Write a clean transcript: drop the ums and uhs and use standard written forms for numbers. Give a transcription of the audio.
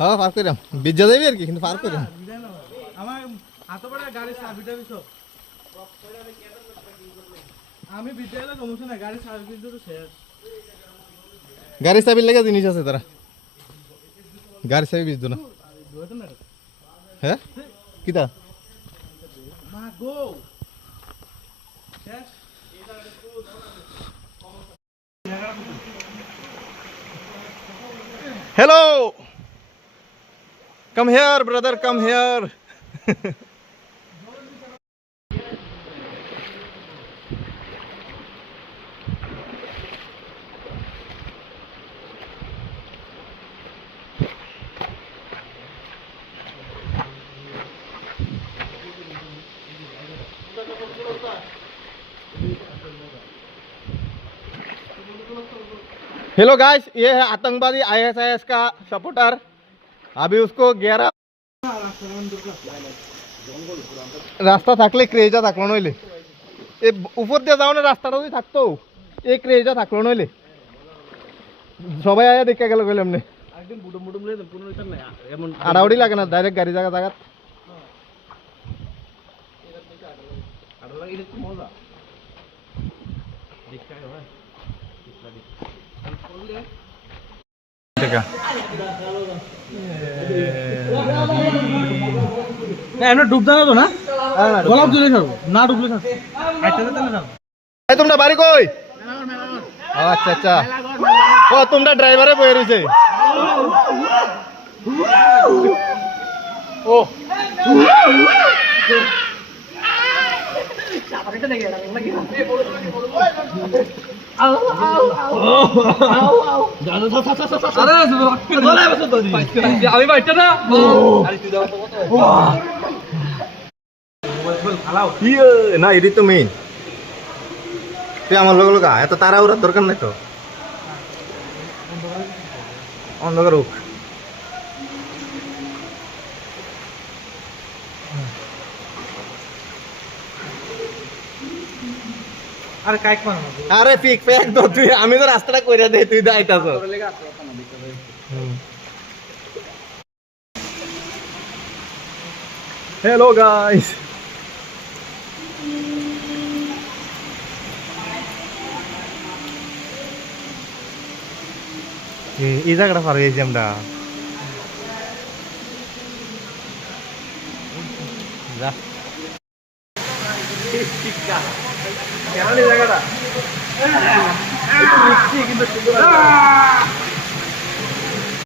হ্যাঁ পার কইরাম বিজ্জা যাবি আর কি কিন্তু পার কইরাম আমার হাতে পড়ে গাড়ির চাবিটা দিছো আমি বিদ্যালয়ে সমস্যা না গাড়ির চাবি কিন্তু তো শেষ গাড়ি চাবির লেগে জিনিস আছে তারা গাড়ি চাবি বিজতো না হ্যাঁ কিতা মা গো শেষ Hello! Come here, brother, come here. Hello guys, ये है आतंकवादी आईएसआईएस का सपोर्टर। अभी उसको 11 রাস্তা থাকলে ক্রেজা থাকলো নইলে এই উপর দিয়ে যাও না রাস্তাটা যদি থাকতো এই ক্রেজা থাকলো নইলে সবাই আয়া দেখা গেল কইলাম নে একদিন বুডুম বুডুম লইলাম কোনো রিটার্ন নাই এমন আড়াউড়ি লাগে না ডাইরেক্ট গাড়ি জায়গা জায়গা আড়া লাগে এটা তো মজা দেখা হয় টাকা না এমন ডুব দাও তো না গোলাপ দিলে ছাড়বো না ডুবলে ছাড়বো আইতাতে তাহলে ছাড়বো এই তোমরা বাড়ি কই আচ্ছা আচ্ছা ও তোমরা ড্রাইভারে বয়ে রইছে ও আমি বাইটা না না এটি তো মেইন তুই আমার লোক লোক এত তারা ওরা দরকার নাই তো অন্ধকার হোক আরে কাইক মানো আরে পিক প্যাক দো তুই আমি তো রাস্তাটা কইরা দেই তুই দাইতাছ হ্যালো গাইস এই জায়গাটা পার হয়েছি আমরা যা জায়গাটা কিন্তু